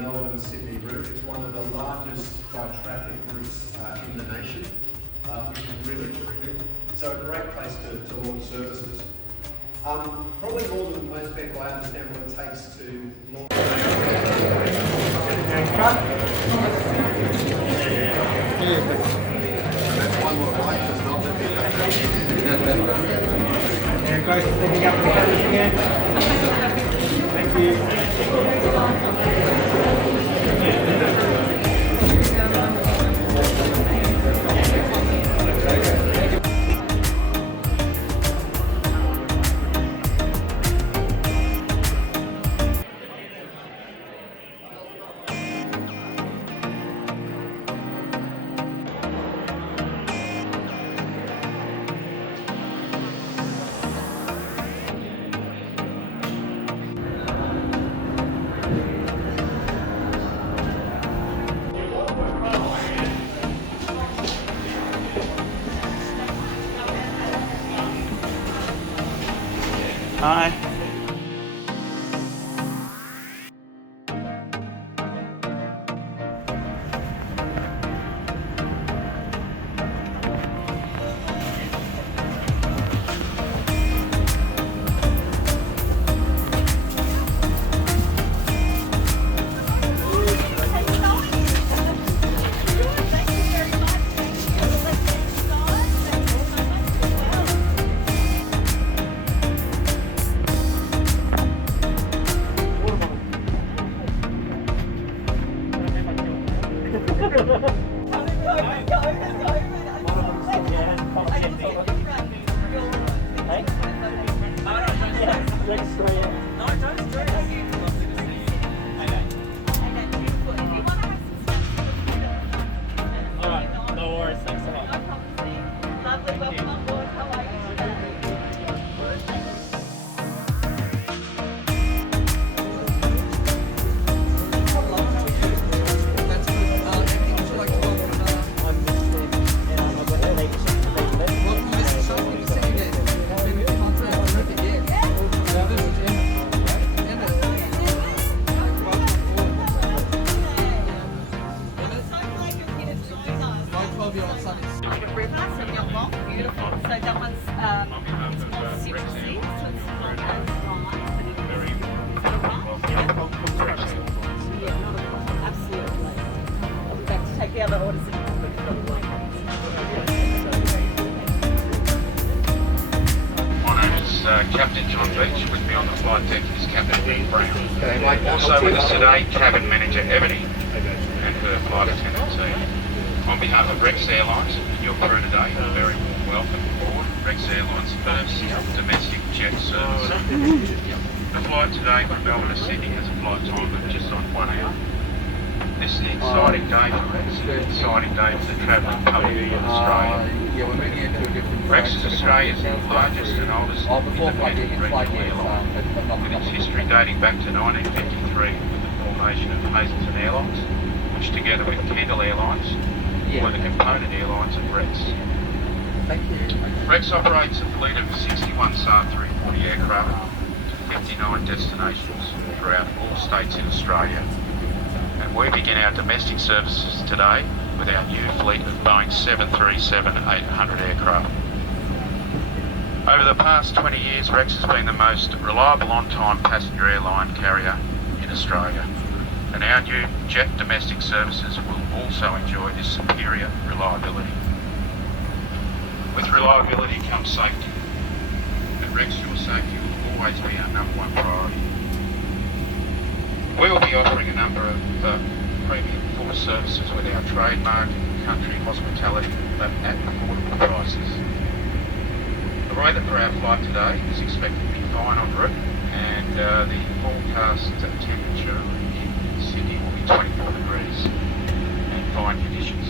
Melbourne-Sydney route. It's one of the largest by traffic routes in the nation, which is really terrific. So a great place to launch services. Probably more than most people, I understand what it takes to launch. That's one more right, does not let me And guys, picking up the cameras again. Thank you. Hi. Beautiful. So that one's it's more citrusy, so it's not as dry, but it is. Is that alright? Yeah, not a problem. Absolutely. I'll be back to take the other orders in a moment. My name is Captain John Beach. With me on the flight deck is Captain Dean Brown. Also with us today, Cabin Manager Ebony and her flight attendant team. On behalf of Rex Airlines and your crew today, a very warm welcome aboard Rex Airlines' first domestic jet service. The flight today from Melbourne to Sydney has a flight time of just on 1 hour. This is an exciting day for Rex, an exciting day for the travelling public of Australia. Rex is Australia's largest and oldest independent regional airline, with its history dating back to 1953 with the formation of Hazleton Airlines, which together with Kendall Airlines were the component airlines of Rex. Thank you. Rex operates a fleet of 61 Saab 340 aircraft to 59 destinations throughout all states in Australia. And we begin our domestic services today with our new fleet of Boeing 737-800 aircraft. Over the past 20 years, Rex has been the most reliable on-time passenger airline carrier in Australia. And our new jet domestic services will also enjoy this superior reliability. With reliability comes safety. At Rex, your safety will always be our #1 priority. We will be offering a number of premium force services with our trademark country hospitality but at affordable prices. The weather for our flight today is expected to be fine en route, and the forecast temperature in Sydney will be 24 degrees and fine conditions.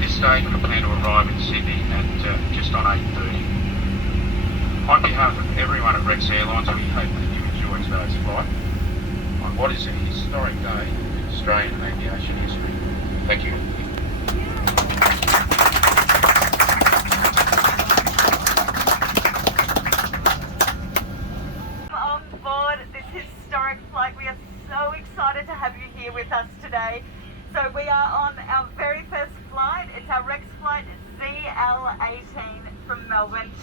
This stage we plan to arrive in Sydney at just on 8:30. On behalf of everyone at Rex Airlines, we hope that you enjoy today's flight on what is a historic day in Australian aviation history. Thank you. On board this historic flight, we are so excited to have you here.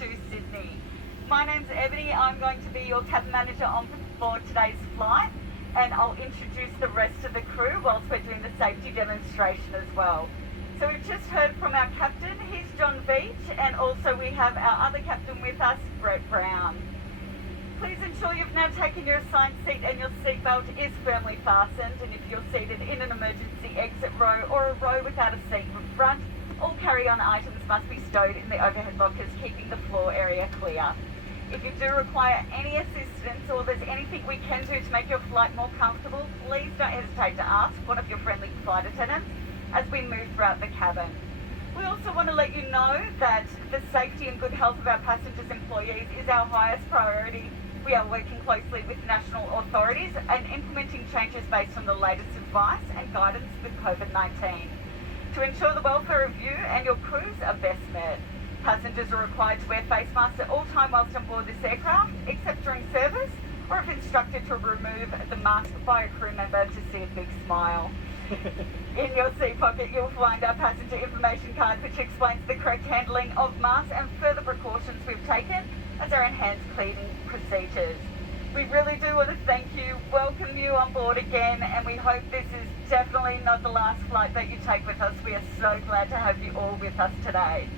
to Sydney. My name's Ebony. I'm going to be your cabin manager on board today's flight, and I'll introduce the rest of the crew whilst we're doing the safety demonstration as well. So we've just heard from our captain, he's John Veach, and also we have our other captain with us, Brett Brown. Please ensure you've now taken your assigned seat and your seatbelt is firmly fastened, and if you're seated in an emergency exit row or a row without a seat in front, all carry-on items must be stowed in the overhead lockers, keeping the floor area clear. If you do require any assistance or there's anything we can do to make your flight more comfortable, please don't hesitate to ask one of your friendly flight attendants as we move throughout the cabin. We also want to let you know that the safety and good health of our passengers and employees is our highest priority. We are working closely with national authorities and implementing changes based on the latest advice and guidance with COVID-19. To ensure the welfare of you and your crews are best met, passengers are required to wear face masks at all time whilst on board this aircraft, except during service, or if instructed to remove the mask by a crew member to see a big smile. In your seat pocket, you'll find our passenger information card, which explains the correct handling of masks and further precautions we've taken as our enhanced cleaning procedures. We really do want to thank you, welcome you on board again, and we hope this is definitely not the last flight that you take with us. We are so glad to have you all with us today.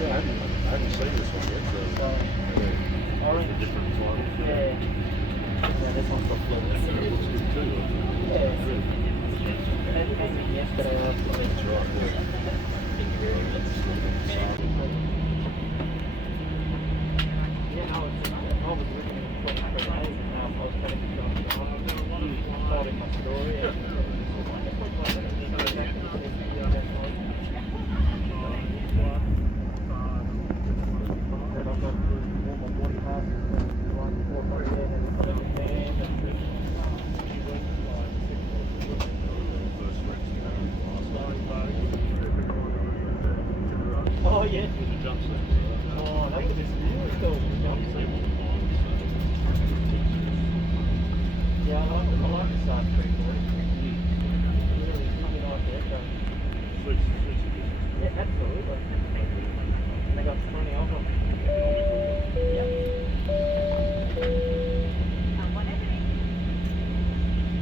I haven't seen this one yet. Orange. A different one. Yeah. Yeah, this one's got flow. It looks good too. Yeah. That came in yesterday afternoon. That's right. Yeah, I was living in 23 days and now I was telling the job. I told him my story. Oh yeah. Oh, that would be really cool. Yeah, I like the side pretty cool. Really nice aircraft. Yeah, absolutely. And they got plenty of them.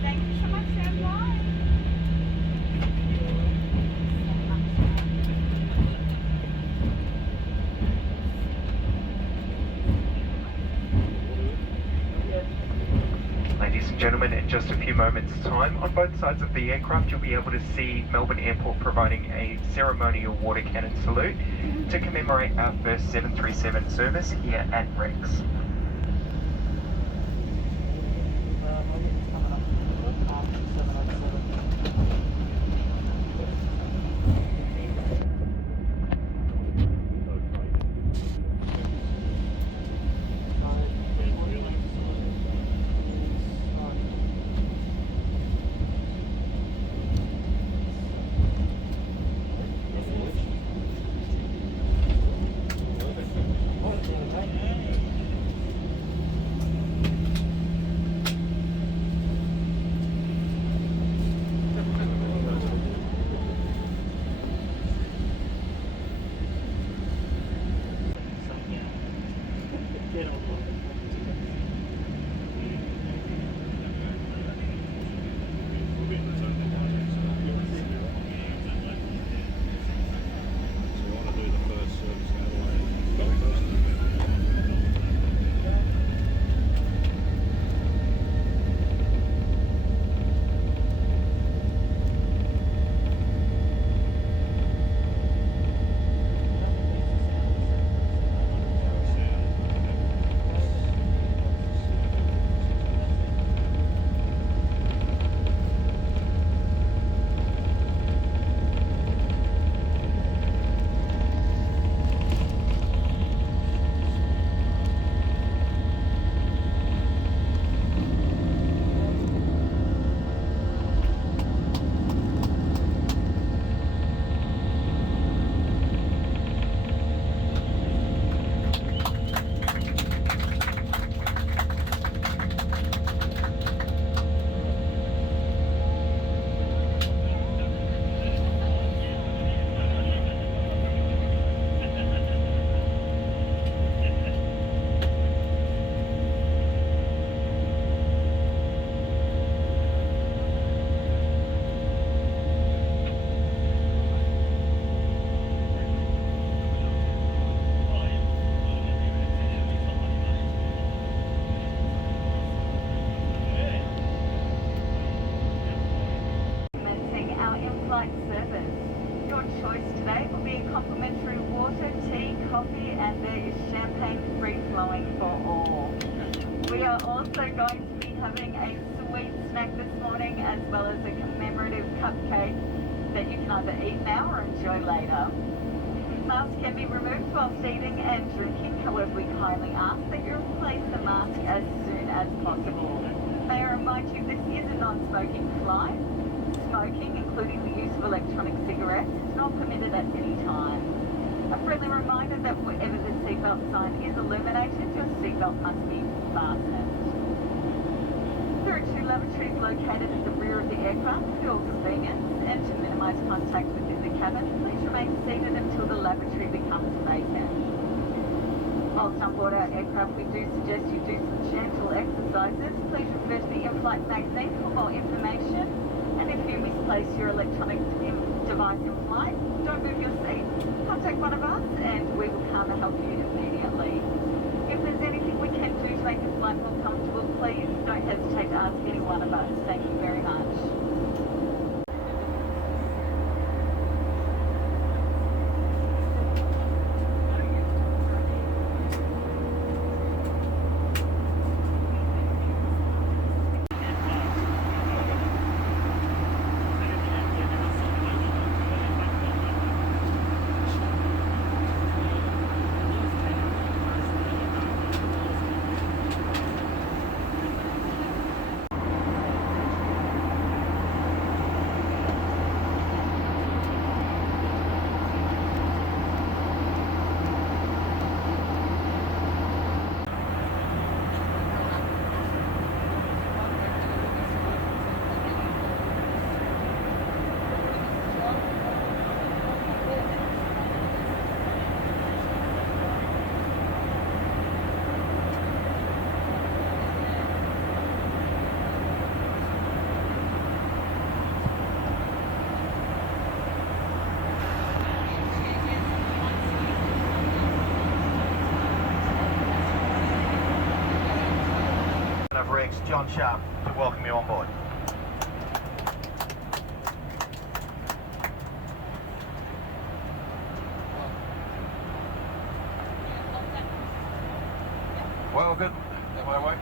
Thank you so much, Sam. Bye. Ladies and gentlemen, in just a few moments' time, on both sides of the aircraft, you'll be able to see Melbourne Airport providing a ceremonial water cannon salute to commemorate our first 737 service here at Rex. choice today will be complimentary water, tea, coffee, and there is champagne free-flowing for all. We are also going to be having a sweet snack this morning as well as a commemorative cupcake that you can either eat now or enjoy later. Masks can be removed while eating and drinking, however we kindly ask that you replace the mask as soon as possible. May I remind you this is a non-smoking flight. Smoking, including the use of electronic cigarettes, is not permitted at any time. A friendly reminder that wherever the seatbelt sign is illuminated, your seatbelt must be fastened. There are 2 lavatories located at the rear of the aircraft for your convenience, and to minimise contact within the cabin, please remain seated until the lavatory becomes vacant. Whilst on board our aircraft, we do suggest you do some gentle exercises. Please refer to the in-flight magazine for more information. And if you misplace your electronic device in flight, don't move your seat. Contact one of us and we will come and help you immediately. If there's anything we can do to make the flight more comfortable, please don't hesitate to ask any one of us. Thank you very much. John Sharp to welcome you on board. Well, good. Am I awake?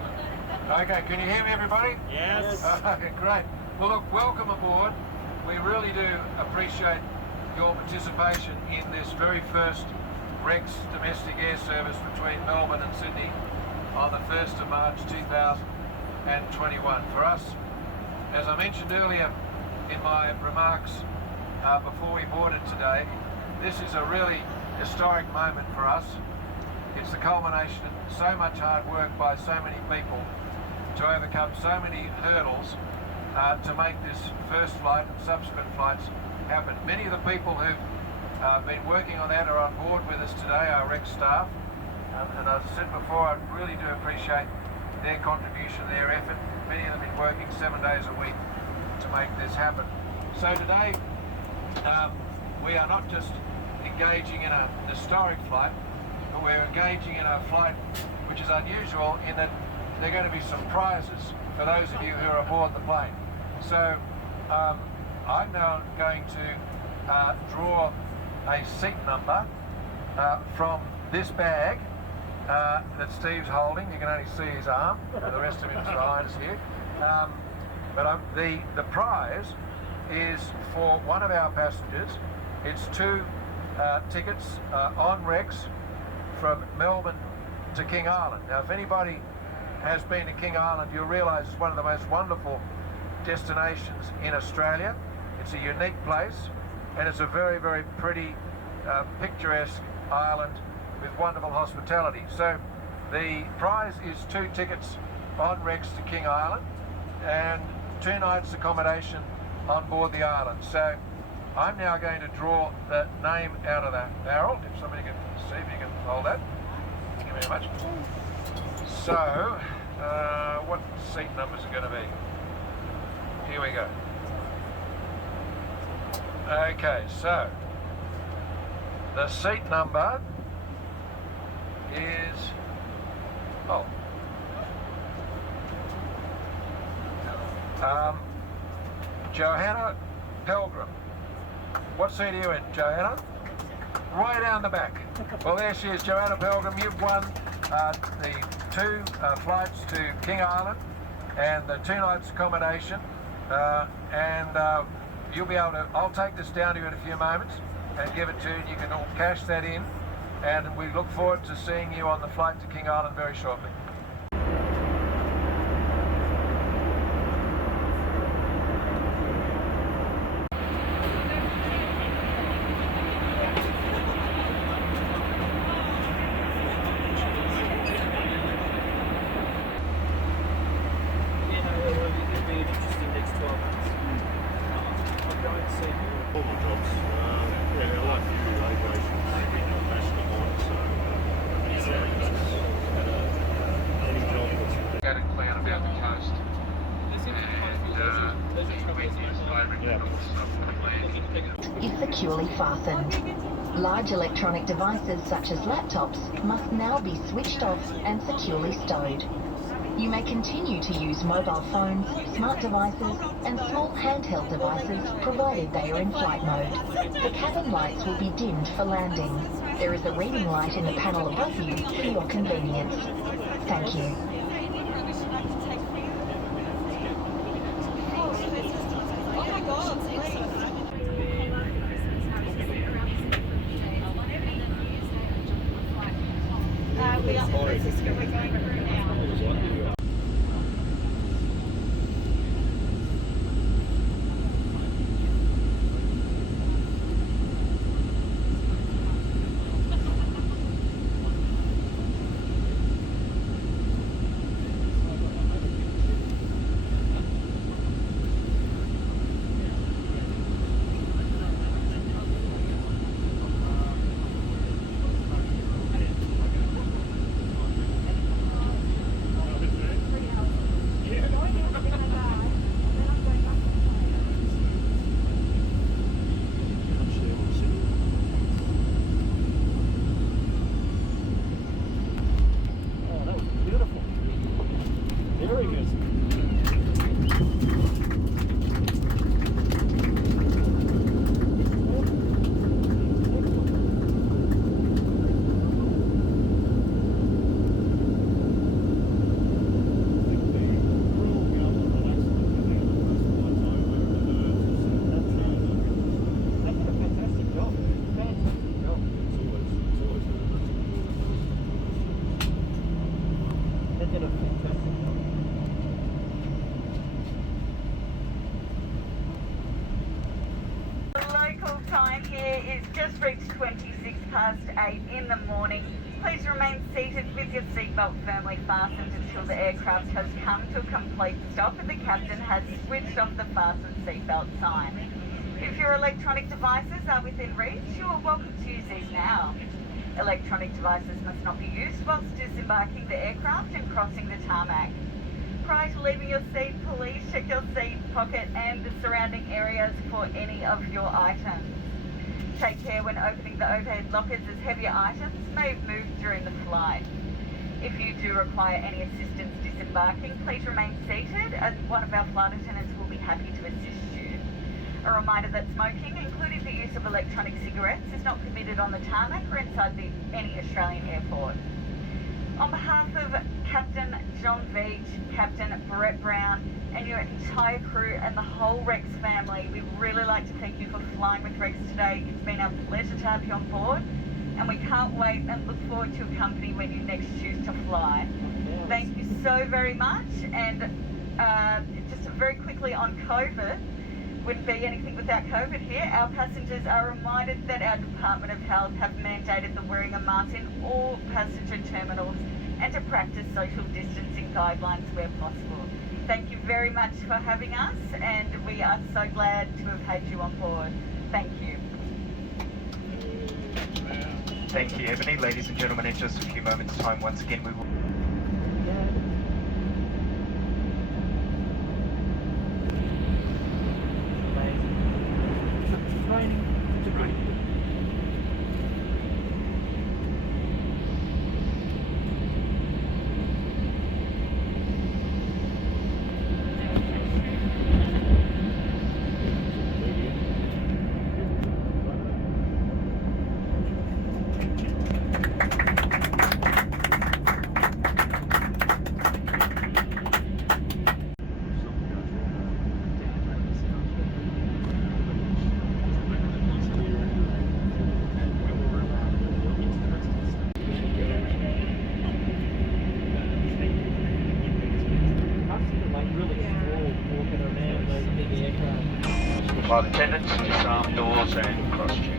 Okay, can you hear me, everybody? Yes. Okay, great. Well, look, welcome aboard. We really do appreciate your participation in this very first Rex domestic air service between Melbourne and Sydney on the 1st of March 2021. For us, as I mentioned earlier in my remarks before we boarded today, this is a really historic moment for us. It's the culmination of so much hard work by so many people to overcome so many hurdles to make this first flight and subsequent flights happen. Many of the people who've been working on that are on board with us today, our Rex staff. And as I said before, I really do appreciate their contribution, their effort. Many of them have been working 7 days a week to make this happen. So today, we are not just engaging in a historic flight, but we're engaging in a flight which is unusual in that there are going to be some prizes for those of you who are aboard the plane. So I'm now going to draw a seat number from this bag that Steve's holding. You can only see his arm, the rest of him is behind us here. But the prize is for one of our passengers. It's 2 tickets on Rex from Melbourne to King Island. Now, if anybody has been to King Island, you'll realise it's one of the most wonderful destinations in Australia. It's a unique place, and it's a very, very pretty, picturesque island with wonderful hospitality. So the prize is 2 tickets on Rex to King Island and 2 nights accommodation on board the island. So I'm now going to draw the name out of the barrel. If somebody can see, if you can hold that. Thank you very much. So, what seat numbers are going to be? Here we go. Okay, so the seat number is Johanna Pelgrim. What seat are you in, Joanna? Way down the back. Well, there she is, Joanna Pilgrim. You've won the 2 flights to King Island and the 2 nights accommodation. You'll be able to, I'll take this down to you in a few moments and give it to you. You can all cash that in. And we look forward to seeing you on the flight to King Island very shortly. Is securely fastened. Large electronic devices such as laptops must now be switched off and securely stowed. You may continue to use mobile phones, smart devices and small handheld devices provided they are in flight mode. The cabin lights will be dimmed for landing. There is a reading light in the panel above you for your convenience. Thank you. We are San Francisco, we're going through now. Time here is just reached 8:26 in the morning. Please remain seated with your seatbelt firmly fastened until the aircraft has come to a complete stop and the captain has switched off the fasten seatbelt sign. If your electronic devices are within reach, you are welcome to use these now. Electronic devices must not be used whilst disembarking the aircraft and crossing the tarmac. Prior to leaving your seat, please check your seat pocket and the surrounding areas for any of your items. Take care when opening the overhead lockers as heavier items may have moved during the flight. If you do require any assistance disembarking, please remain seated as one of our flight attendants will be happy to assist you. A reminder that smoking, including the use of electronic cigarettes, is not permitted on the tarmac or inside any Australian airport. On behalf of Captain John Veach, Captain Brett Brown and your entire crew and the whole Rex family, we'd really like to thank you for flying with Rex today. It's been our pleasure to have you on board and we can't wait and look forward to your company when you next choose to fly. Thank you so very much. And just very quickly on COVID, wouldn't be anything without COVID here. Our passengers are reminded that our Department of Health have mandated the wearing of masks in all passenger terminals and to practice social distancing guidelines where possible. Thank you very much for having us and we are so glad to have had you on board. Thank you. Thank you, Ebony. Ladies and gentlemen, in just a few moments' time, once again, we will... Flight attendants, disarm doors and cross-check.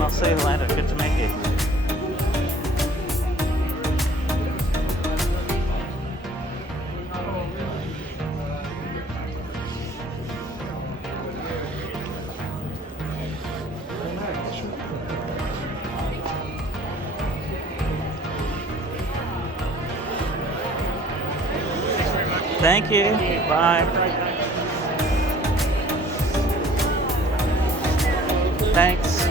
I'll see you later. Good to meet you. Thank you. Bye. Thanks.